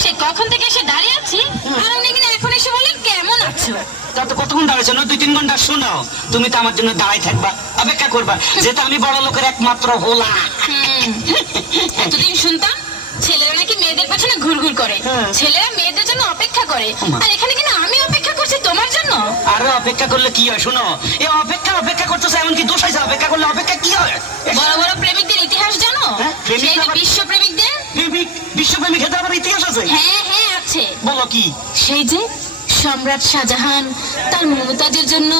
সে কখন থেকে এসে দাঁড়িয়ে আছি, আর উনি কিনা এখন এসে বললেন কেমন আছো। তা তো কতক্ষণ দাঁড়াইছো না? 2-3 ঘন্টা। শোনো, তুমি তো আমার জন্য দাঁড়াই থাকবা, অপেক্ষা করবা, যেটা আমি বড় লোকের একমাত্র হোলা। এতদিন শুনতাম ছেলেরা নাকি মেয়েদের পেছনে ঘুরঘুর করে, ছেলেরা মেয়েদের জন্য অপেক্ষা করে, আর এখানে কিনা আমি অপেক্ষা করছি তোমার জন্য। আরে অপেক্ষা করলে কি হয়? শোনো, এই অপেক্ষা করতেছে, এমন কি দোষ আছে? অপেক্ষা করলে অপেক্ষা কি হয়? বড় বড় প্রেমিকদের ইতিহাস জানো? প্রেমিক সেই যে আবার- বিশ্ব প্রেমিকদের। বিশ্বপ্রেমিক ক্ষেত্রে আবার ইতিহাস আছে? হ্যাঁ হ্যাঁ আছে। বলো কি? সেই যে সম্রাট শাহজাহান তার মমতাজের জন্য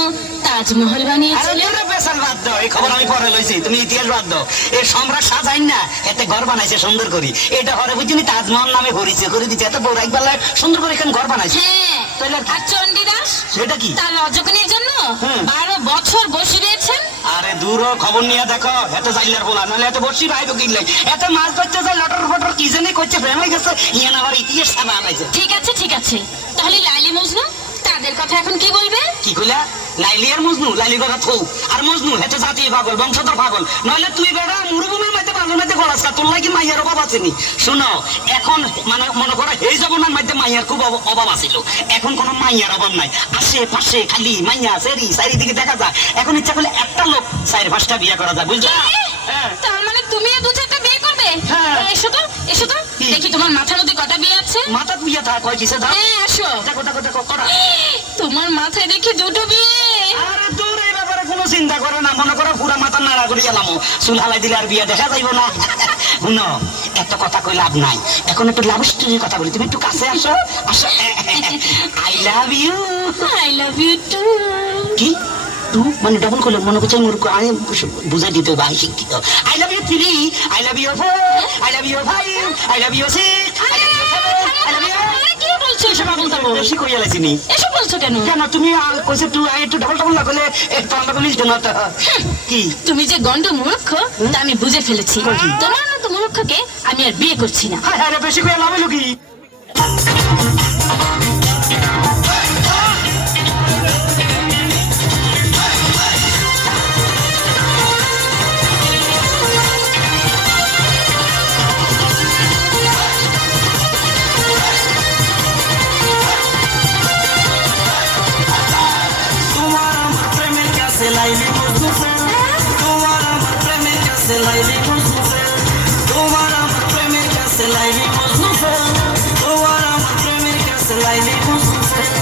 তাজমহল আরে বানিয়েছিলেন। তোরা বেসাল বাদ দাও, এই খবর আমি পরে লইছি, তুমি ইতিহাস বাদ দাও। এই সম্রাট শাহজাহান না এতে ঘর বানাইছে সুন্দর করে, এটা হরে বুঝিনি তাজমহল নামে ঘুরিছে করে দিচ্ছে, এত বড় একবার সুন্দর করে এখানে ঘর বানাইছে। হ্যাঁ, তাহলে আর কি? আর চণ্ডীদাস সেটা কি? তার রজকিনীর জন্য হুম। 12 বছর বসে রয়েছেন। আরে দূর হ, খবর নিয়ে দেখো, এত জাইলার বলা নাহলে এত বসি ভাইব কিনলে এত মাছ ধরতে যায়, লটর ফটর কি জানি করছে, প্রেম হয়ে গেছে, ইয়ান আবার ইতিহাস সাবা আনাইছে। ঠিক আছে ঠিক আছে, তাহলে লাইলি মজনু তাদের কথা এখন কি বলবে? কি কইলা? লাইলি আর মজনু? লাইলির কথা থৌ, আর মজনু হেতে জাতীয় পাগল, বংশধর পাগল, নইলে তুই বেড়া মুরুভূমির মধ্যে পাগল মধ্যে গলাসকা, তোর লাগি মাইয়ার অভাব আছেনি। শোনো, এখন মানে মনে করো এই জমানার মধ্যে মাইয়ার খুব অভাব আছিল, এখন কোনো মাইয়ার অভাব নাই, আশেপাশে খালি মাইয়া সেরি চারিদিকে দেখা যায়, এখন ইচ্ছা করলে একটা লোক 4-5টা বিয়ে করা যায়, বুঝলা? হ্যাঁ। তার মানে তুমিও 2-4টা বিয়ে করবে? হ্যাঁ। এসো তো এসো তো, কি? দেখি তোমার মাথার মধ্যে কটা বিয়ে আছে। মাথা বিয়ে থাক কয় কিসে দাও? হ্যাঁ আসো। দেখো দেখো দেখো করা। তোমার মাথায় দেখি 2টো বিয়ে। আরে দূর, এই ব্যাপারে কোনো চিন্তা করে না, মনে করো পুরা মাথা নাড়া করে গেলাম, চুল হালাই দিলে আর বিয়ে দেখা যাইব না। শুনো, এত কথা কই লাভ নাই, এখন একটু লাভ স্টোরির কথা বলি, তুমি একটু কাছে আসো আসো। I love you. I love you too. কি টু মানে ডবল করলো? মনে করছে মূর্খ, আমি বুঝাই দিতে হবে, আমি শিক্ষিত। I love you 3, I love you 4, I love you 5, I love you 6, I love you 7, I love you. কি বলছো এসব আবল তাবল? বেশি কইয়া লাইছিনি এসব বলছো কেন? কেন? তুমি কইছে টু, একটু ডবল ডবল না করলে একটু আলাদা করে লিখতে না তো। কি? তুমি যে গন্ড মূর্খ তা আমি বুঝে ফেলেছি। কি? তোমার মতো মূর্খকে আমি আর বিয়ে করছি না। হায় হায় রে, বেশি কইয়া লাভ হলো কি? তোমার আমার প্রেমের কাছে লাইলি মজনু ফেল, তোমার আমার প্রেমের কাছে লাইলি মজনু ফেল, তোমার আমার প্রেমের কাছে লাইলি মজনু ফেল, তোমার আমার প্রেমের কাছে লাইলি মজনু ফেল।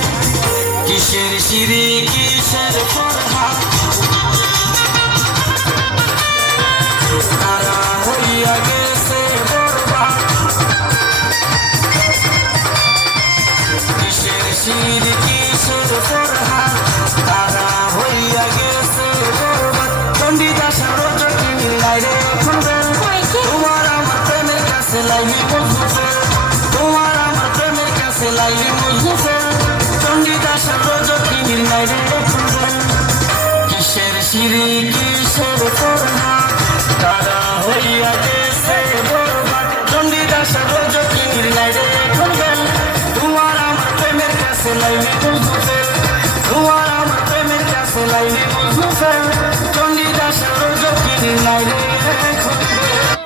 কিসের সিঁড়ি কিসের ফরহাদ, তারা হইয়া গেছে বরবাদ। কিসের সিঁড়ি কিসের ফরহাদ, তারা হইয়া গেছে বরবাদ। চণ্ডীদাস আর রজকিনী লাইরে এখন বেল, তোমার আমার প্রেমের কাছে লাইলি মজনু ফেল, তোমার আমার প্রেমের কাছে লাইলি মজনু ফেল, চণ্ডীদাস আর রজকিনীর লাইরে এখন বেল। কিসের সিঁড়ি কিসের ফরহাদ, তারা হইয়া গেছে বরবাদ। চণ্ডীদাস আর রজকিনীর লাইরে এখন বেল, তোমার আমার প্রেমের কাছে লাইলি মজনু ফেল, তোমার আমার প্রেমের কাছে লাইলি মজনু ফেল, চণ্ডীদাস আর রজকিনীর লাইরে এখন বেল।